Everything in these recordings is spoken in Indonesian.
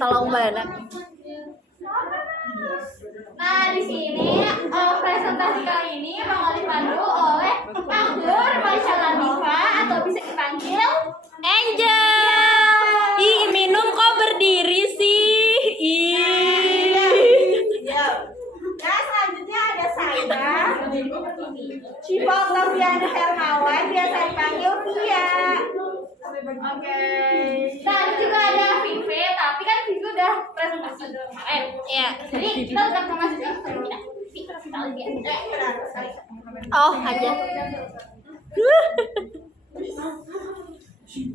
Tolong Mbak. Nah, di sini presentasi kali ini bakal dipandu oleh Anggur Masyaallah Diva atau bisa dipanggil Angel. Ih, minum kok berdiri sih. Ih. Nah, selanjutnya ada saya, Syifa Oktaviana Hermawan, biasa dipanggil Via. Oke. Nah, ini juga ada Vivi, tapi kan Vivi udah presentasi dulu kemarin. Iya. Jadi kita udah memasuki tidak. Vivi sekali dia. Oh, aja.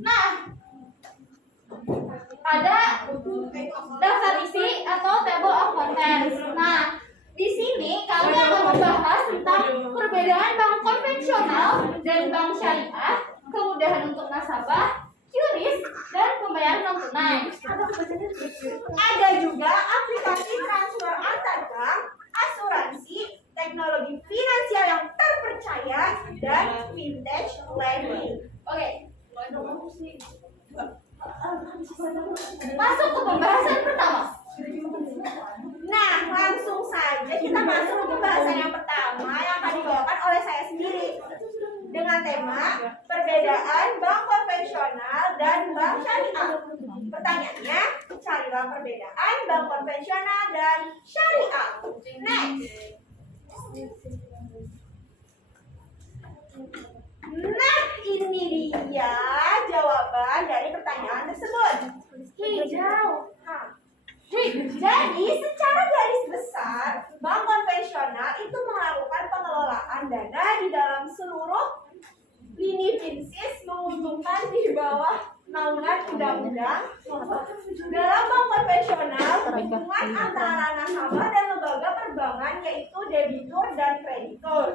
Nah, ada daftar isi atau table of contents. Nah, di sini kami akan membahas tentang perbedaan bank konvensional dan bank syariah, kemudahan untuk nasabah, QRIS, dan pembayaran non tunai. Ada juga aplikasi transfer antar bank, asuransi, teknologi finansial yang terpercaya, dan vintage lending. Oke. Masuk ke pembahasan pertama. Nah, langsung saja kita masuk ke pembahasan yang pertama yang akan dibawakan oleh saya sendiri dengan tema perbedaan bank konvensional dan bank syariah. Pertanyaannya, carilah perbedaan bank konvensional dan syariah. Next. Nah, ini dia jawaban dari pertanyaan tersebut. Hijau. Jadi, secara garis besar, bank konvensional itu melakukan pengelolaan dana di dalam seluruh lini bisnis menguntungkan di bawah naungan undang-undang. Dalam bank konvensional, hubungan antara nasabah dan lembaga perbankan yaitu debitur dan kreditur.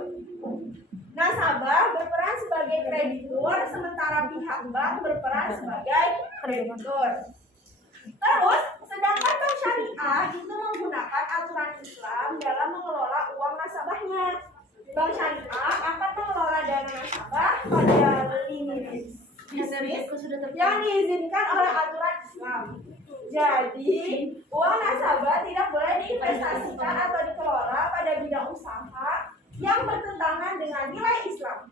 Nasabah berperan sebagai kreditur, sementara pihak bank berperan sebagai kreditur. Terus, sedangkan bank syariah itu menggunakan aturan Islam dalam mengelola uang nasabahnya. Bank syariah akan mengelola dana nasabah pada lini bisnis yang diizinkan oleh aturan Islam. Jadi, uang nasabah tidak boleh diinvestasikan atau dikelola pada bidang usaha yang bertentangan dengan nilai Islam.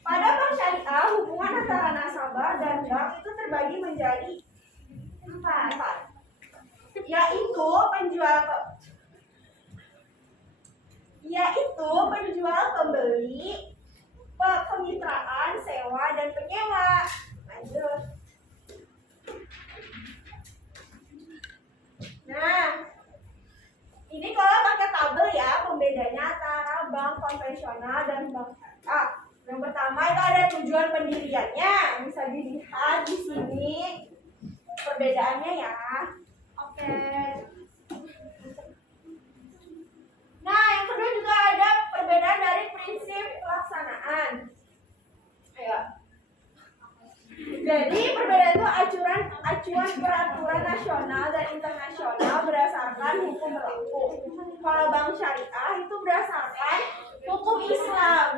Pada bank syariah, hubungan antara nasabah dan bank itu terbagi menjadi empat, yaitu penjual pembeli, kemitraan, sewa, dan penyewa. Lanjut. Nah, ini kalau pakai tabel ya, pembedanya antara bank konvensional dan bank syariah. Yang pertama itu ada tujuan pendiriannya, bisa dilihat di sini perbedaannya ya. Oke. Nah, yang kedua juga ada perbedaan dari prinsip pelaksanaan. Ayo. Jadi perbedaan itu acuan peraturan nasional dan internasional berdasarkan hukum berlaku. Kalau bank syariah itu berdasarkan hukum Islam.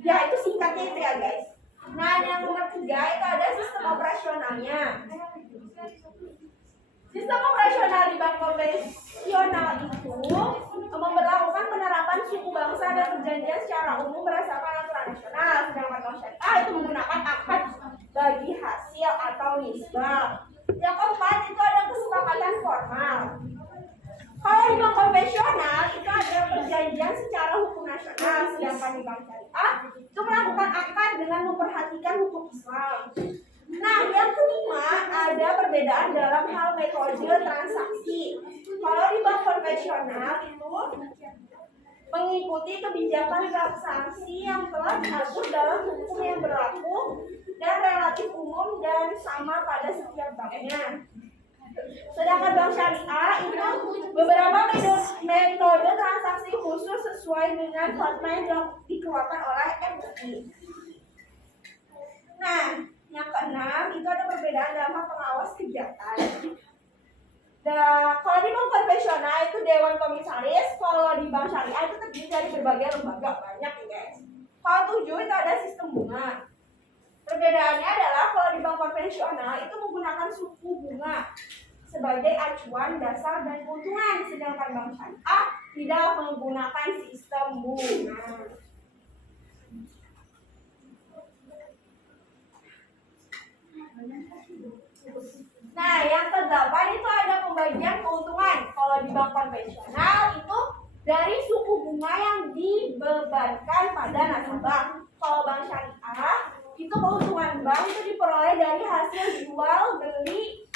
Ya, itu singkatnya itu ya guys. Nah, yang nomor 3 itu ada sistem operasionalnya. Sistem operasional di bank konvensional itu memberlakukan penerapan suku bangsa dan perjanjian secara umum berdasarkan aturan nasional. Sedangkan bank syariah itu menggunakan akad bagi hasil atau nisbah. Yang keempat itu ada kesepakatan formal. Kalau di bank konvensional itu ada perjanjian secara hukum nasional, sedangkan di bank syariah itu melakukan akad dengan memperhatikan hukum Islam. Nah, yang kelima ada perbedaan dalam hal metode transaksi. Kalau di bank konvensional itu mengikuti kebijakan transaksi yang telah diatur dalam hukum yang berlaku dan relatif umum dan sama pada setiap banknya. Sedangkan bank syariah itu beberapa metode transaksi khusus sesuai dengan fatwa yang dikeluarkan oleh MUI. Nah, yang keenam itu ada perbedaan dalam hal pengawas kegiatan. Kalau di bank konvensional itu dewan komisaris, kalau di bank syariah itu terdiri dari berbagai lembaga, banyak ya guys. Kalau 7 itu ada sistem bunga. Perbedaannya adalah kalau di bank konvensional itu menggunakan suku bunga sebagai acuan dasar dan keuntungan, sedangkan bank syariah tidak menggunakan sistem bunga. Nah, yang ke-8 itu ada pembagian keuntungan. Kalau di bank konvensional itu dari suku bunga yang dibebankan pada nasabah. Kalau bank syariah itu keuntungan bank itu diperoleh dari hasil jual, beli,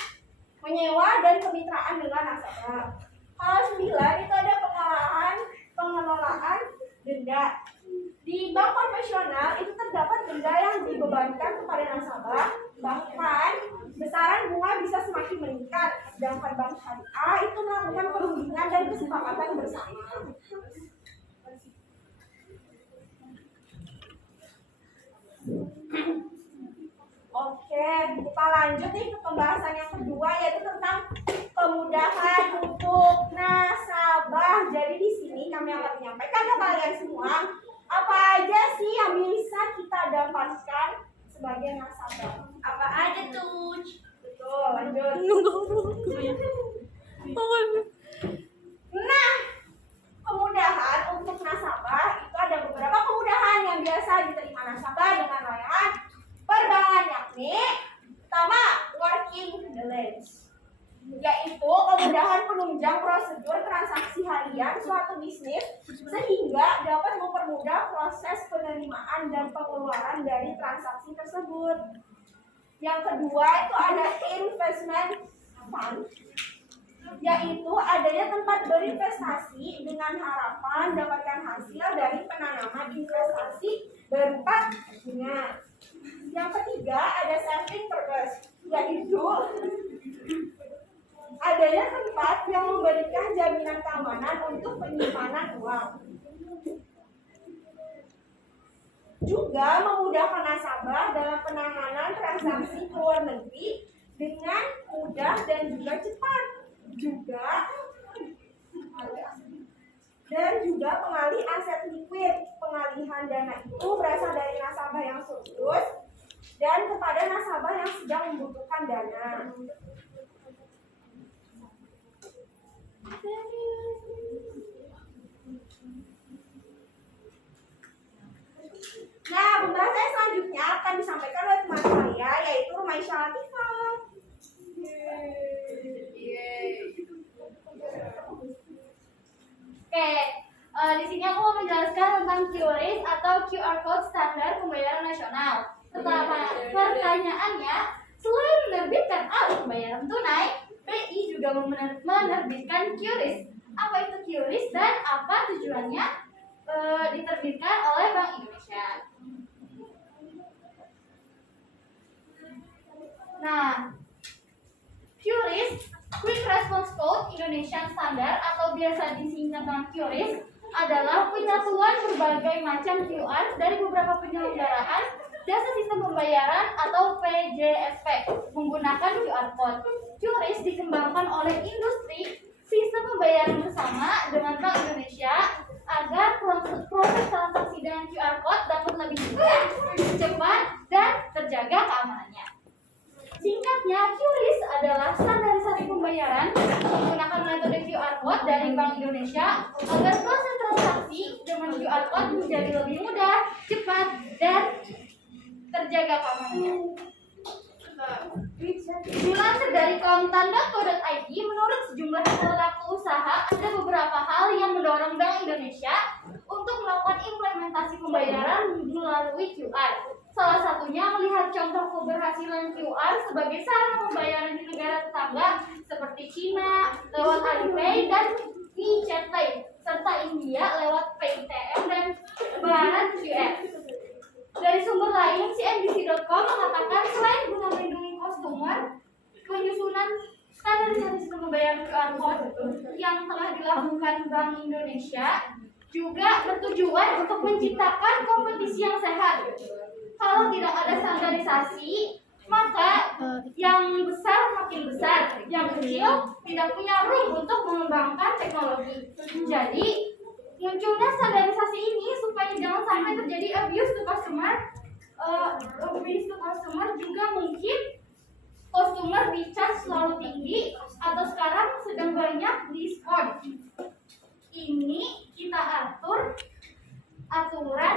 menyewa, dan kemitraan dengan nasabah. Kalau 9 itu ada pengelolaan denda. Di bank konvensional itu terdapat denda yang dibebankan kepada nasabah, bahkan besaran bunga bisa semakin meningkat. Sedangkan bank syariah itu melakukan perundingan dan kesepakatan bersama. Oke, kita lanjut nih ke pembahasan yang kedua, yaitu tentang kemudahan untuk nasabah. Jadi di sini kami akan menyampaikan ke kalian semua apa aja sih yang bisa kita dapatkan sebagai nasabah. Apa aja tuh? Betul, lanjut. Nah, kemudahan untuk nasabah itu ada beberapa kemudahan yang biasa diterima nasabah dengan layanan perbankan, yakni pertama, working balance, yaitu kemudahan penunjang prosedur transaksi harian suatu bisnis sehingga dapat mempermudah proses penerimaan dan pengeluaran dari transaksi tersebut. Yang kedua itu ada investment fund, yaitu adanya tempat berinvestasi dengan harapan dapatkan hasil dari penanaman investasi berupa bunga. Yang ketiga ada saving purpose, yaitu adanya tempat yang memberikan jaminan keamanan untuk penyimpanan uang. Juga memudahkan nasabah dalam penanganan transaksi ke luar negeri dengan mudah dan juga cepat. Juga pengalih aset likuid. Pengalihan dana itu berasal dari nasabah yang surplus dan kepada nasabah yang sedang membutuhkan dana. Nah, pembahasan selanjutnya akan disampaikan oleh teman saya, yaitu Rumaisya Latifah. Oke, di sini aku mau menjelaskan tentang QRIS atau QR Code Standar Pembayaran Nasional. Pertanyaannya, selain menerbitkan alat pembayaran tunai, BI juga menerbitkan QRIS. Apa itu QRIS dan apa tujuannya diterbitkan oleh Bank Indonesia? Nah, QRIS, Quick Response Code Indonesian Standard atau biasa disingkat dengan QRIS, adalah penyatuan berbagai macam QR dari beberapa penyelenggaraan jasa sistem pembayaran atau PJSP menggunakan QR Code. QRIS dikembangkan oleh industri sistem pembayaran bersama dengan Bank Indonesia agar proses transaksi dengan QR Code dapat lebih mudah, cepat, dan terjaga keamanannya. Singkatnya, QRIS adalah standarisasi pembayaran menggunakan metode QR Code dari Bank Indonesia agar proses transaksi dengan QR Code menjadi lebih mudah, cepat, dan terjaga keamanannya. Dilansir dari kontan.co.id, menurut sejumlah pelaku usaha, ada beberapa hal yang mendorong Bank Indonesia untuk melakukan implementasi pembayaran melalui QR. Salah satunya melihat contoh keberhasilan QR sebagai sarana pembayaran di negara tetangga seperti Cina lewat Alipay dan WeChat Pay, serta India lewat PayTM dan Bharat QR. Dari sumber lain, CNBC.com mengatakan selain guna melindungi konsumer, penyusunan standarisasi sistem pembayaran QR Code yang telah dilakukan Bank Indonesia juga bertujuan untuk menciptakan kompetisi yang sehat. Kalau tidak ada standarisasi, maka yang besar makin besar, yang kecil tidak punya room untuk mengembangkan teknologi. Jadi, munculnya standarisasi ini supaya jangan sampai terjadi abuse to customer Bis to customer juga mungkin customer di charge selalu tinggi atau sekarang sedang banyak diskon. Ini kita atur aturan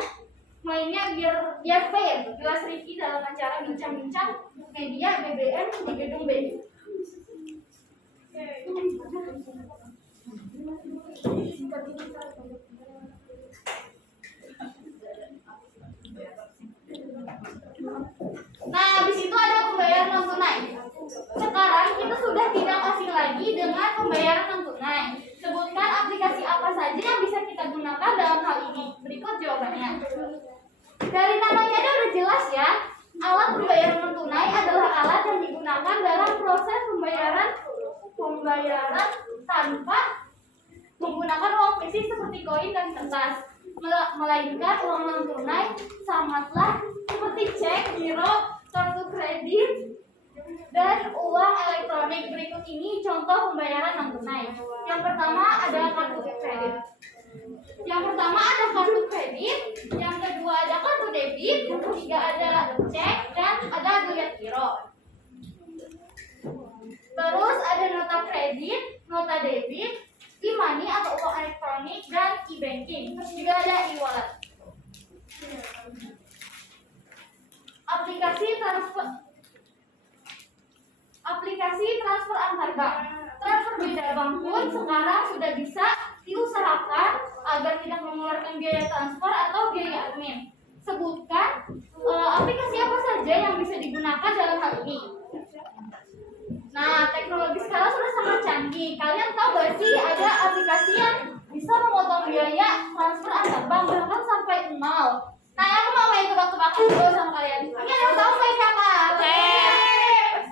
mainnya biar fair. Jelas Rifki dalam acara bincang-bincang media BBM di gedung B. Nah, habis itu ada pembayaran non tunai. Sekarang kita sudah tidak asing lagi dengan pembayaran non tunai. Sebutkan aplikasi apa saja yang bisa kita gunakan dalam hal ini. Berikut jawabannya. Dari namanya ada udah jelas ya. Alat pembayaran non tunai adalah alat yang digunakan dalam proses pembayaran tanpa menggunakan uang fisik seperti koin dan kertas, melainkan uang non tunai sangatlah seperti cek, giro, kartu kredit, dan uang elektronik. Berikut ini contoh pembayaran non tunai. Yang pertama ada kartu kredit. Yang kedua ada kartu debit, yang ketiga ada cek, dan ada dolar giro. Terus ada nota kredit, nota debit, e-money atau uang elektronik, dan e-banking. Terus juga ada e-wallet. Aplikasi transfer antar bank. Transfer beda bank pun sekarang sudah bisa diusahakan agar tidak mengeluarkan biaya transfer atau biaya admin. Sebutkan aplikasi apa saja yang bisa digunakan dalam hal ini. Nah, teknologi sekarang sudah sangat canggih. Kalian tahu gak sih ada aplikasi yang bisa memotong biaya transfer antar bank bahkan sampai 0. Nah, aku mau main tebak-tebakan dulu sama kalian. Ini ada yang tahu saya siapa?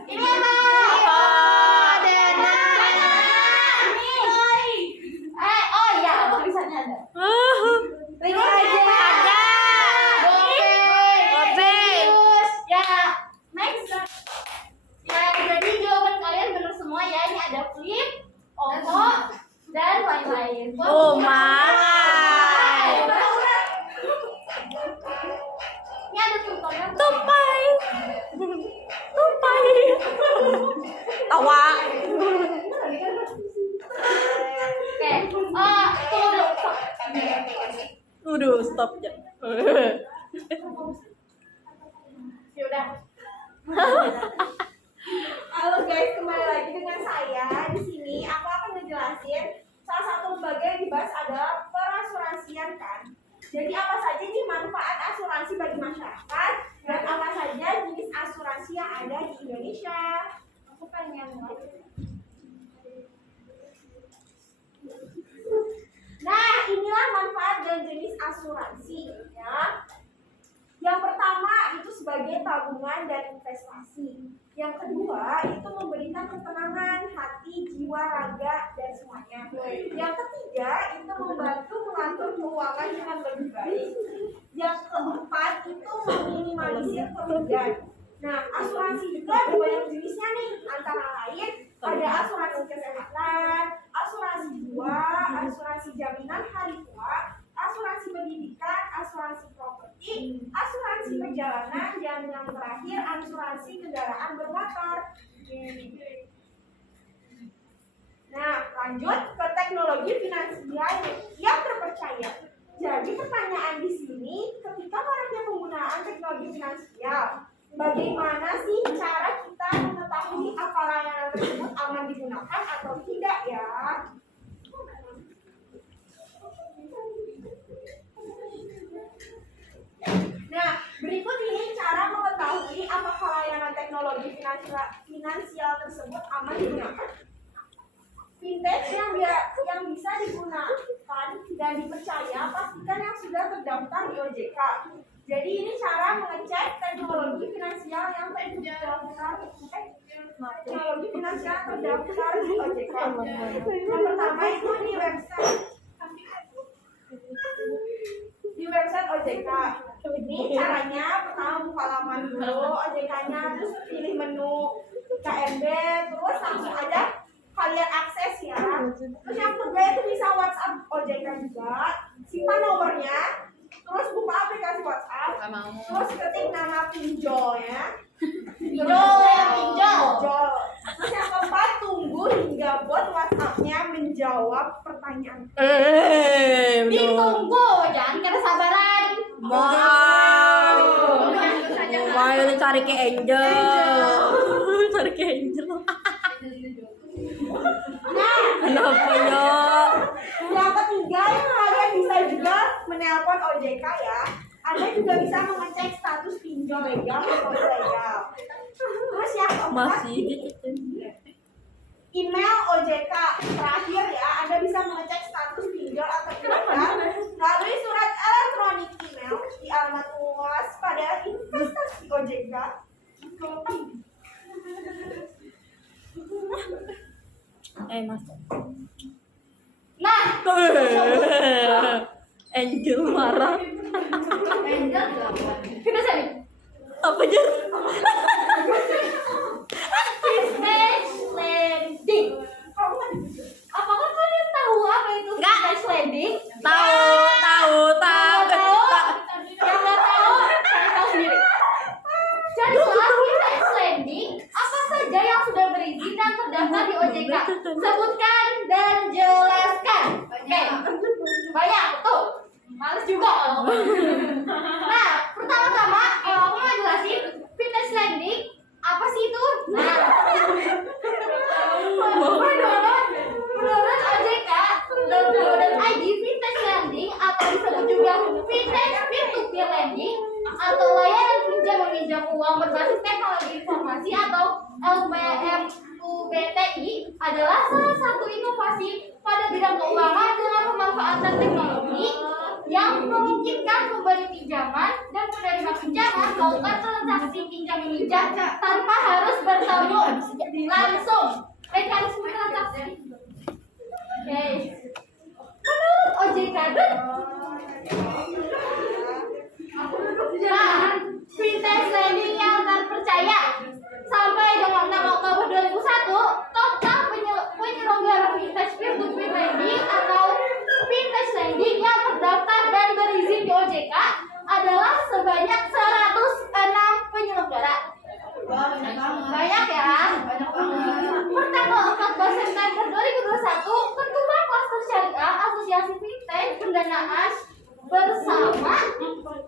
Ini apa? Dana. Ini. Oh iya, tulisannya ada. Ini aja. Oke. Ya, next. Ya, jadi jawaban kalian benar semua ya. Ini ada Flip, Ovo, dan lain-lain. Oh my. Ini ada tutorial. Tupai. Tawa. Oke. Tunggu dulu. Stop ya. Ya udah. Halo guys, kembali lagi dengan saya. Di sini aku akan ngejelasin salah satu lembaga yang dibahas adalah perasuransian kan. Jadi apa saja nih manfaat asuransi bagi masyarakat dan apa saja jenis asuransi yang ada di Indonesia. Aku pengen Nah, inilah manfaat dan jenis asuransi ya. Yang pertama itu sebagai tabungan dan investasi. Yang kedua itu memberikan ketenangan hati, jiwa, raga, dan semuanya. Yang ketiga itu membantu mengatur keuangan dengan lebih baik. Yang keempat itu meminimalisir kerugian. Nah, asuransi juga ada banyak jenisnya nih, antara lain ada asuransi kesehatan, asuransi jiwa, asuransi jaminan hari tua, asuransi pendidikan, asuransi properti, asuransi perjalanan, dan yang terakhir asuransi kendaraan bermotor. Nah, lanjut ke teknologi finansial yang terpercaya. Jadi pertanyaan di sini, ketika maraknya penggunaan teknologi finansial, bagaimana sih cara kita mengetahui apa layanan tersebut aman digunakan atau tidak ya? Nah, berikut ini cara mengetahui apakah layanan teknologi finansial tersebut aman digunakan. Fintech yang bisa digunakan dan dipercaya pastikan yang sudah terdaftar di OJK. Jadi ini cara mengecek teknologi finansial yang terdaftar di OJK. Yang pertama itu di website OJK. Ini caranya pertama buka laman dulu OJK-nya, terus pilih menu KMB, terus langsung aja kalian akses ya. Terus yang kedua itu bisa WhatsApp OJK juga, simpan nomornya, terus buka aplikasi WhatsApp, terus ketik nama pertanyaan. Betul. Ditunggu, jangan kesabaran. Wow. Mau cari ke Angel. Cari ke Angel. Nah, Kenapa ya? yang ketiga yang kalian bisa juga menelpon OJK ya. Anda juga bisa mengecek status pinjol legal atau ilegal. Terus yang keempat, Masih gitu. email OJK terakhir ya. Anda bisa mengecek status pinjol atau ilegal melalui surat elektronik email di alamat luas pada investasi OJK. Mas. Nah, Angel marah. Angel kita sini. Apa aja? Vintage lending. Apakah kalian tahu apa itu Enggak. vintage lending? Tahu. Yang nggak tahu, cari tahu sendiri. Carilah vintage lending apa saja yang sudah berizin dan terdaftar di OJK. Sebutkan dan jelaskan. Oke, banyak tuh. Males juga. Nah, pertama-tama aku mau jelasin vintage lending apa sih itu? Nah, menurut OJK dan ID vintage lending atau disebut juga vintage peer-to-peer lending atau layanan pinjam meminjam uang berbasis teknologi informasi atau LPMUBTI adalah salah satu inovasi pada bidang keuangan dengan pemanfaatan teknologi yang memungkinkan pemberi pinjaman dan penerima pinjaman melakukan transaksi pinjam meminjam tanpa harus bertemu langsung. Mekanisme transaksi. Oke. Menurut OJK nah, vintage lending yang terpercaya sampai dengan 6 Oktober 2001 total penyelenggara vintage peer-to-peer lending atau vintage lending yang terdaftar dan berizin di OJK adalah sebanyak 106 penyelenggara. Banyak ya. Pertanggal 14 September 2021, Ketua Klaster Syariah Asosiasi Vintage Pendanaan bersama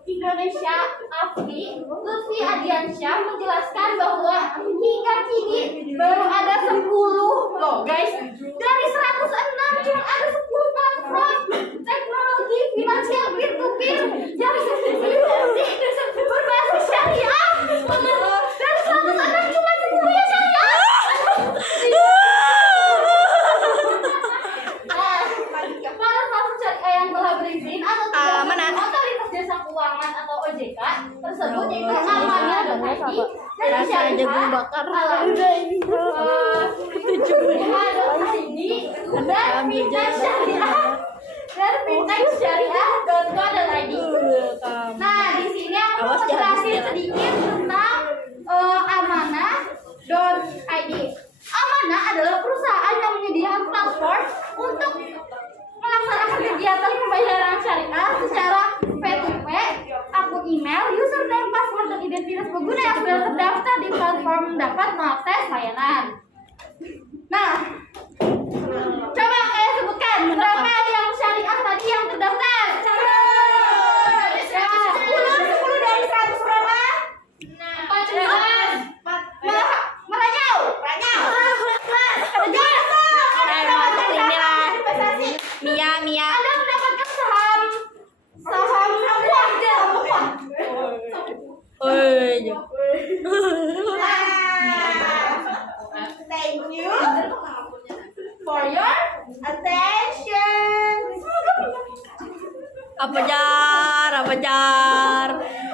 Indonesia AFRI, Lutfi Adiansyah menjelaskan bahwa hingga kini baru ada 10 loh guys, dari 106 cuma ada 10 platform teknologi finansial peer-to-peer yang berbasis syariah. Dari 106 cuma 10 yang syariah. Para platform syariah yang telah berizin atau otoritas jasa keuangan atau OJK tersebut yaitu Amanah.id dan Syariah bakar. Al-Huda.id dan Vintage Syariah dan Vintage Syariah.co.id. Nah, di sini aku mau jelasin sedikit tentang Amanah.id. Amanah adalah perusahaan yang menyediakan platform untuk melaksanakan kegiatan pembayaran syariah secara P2P, akun email, username, password, dan identitas pengguna yang sudah terdaftar di platform dapat mengakses layanan. Nah, coba kalian sebutkan berapa yang syariah tadi yang terdaftar? 10 dari 100 berapa? 14. Meranyau. Mia. Anda mendapatkan saham uang. Thank you for your attention. Apa jar?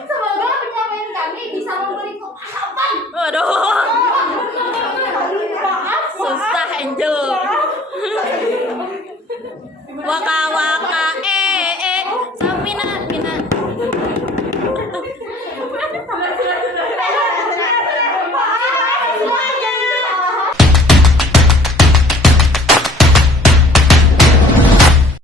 Semoga penyampaian kami bisa memberi kemanapan. Aduh.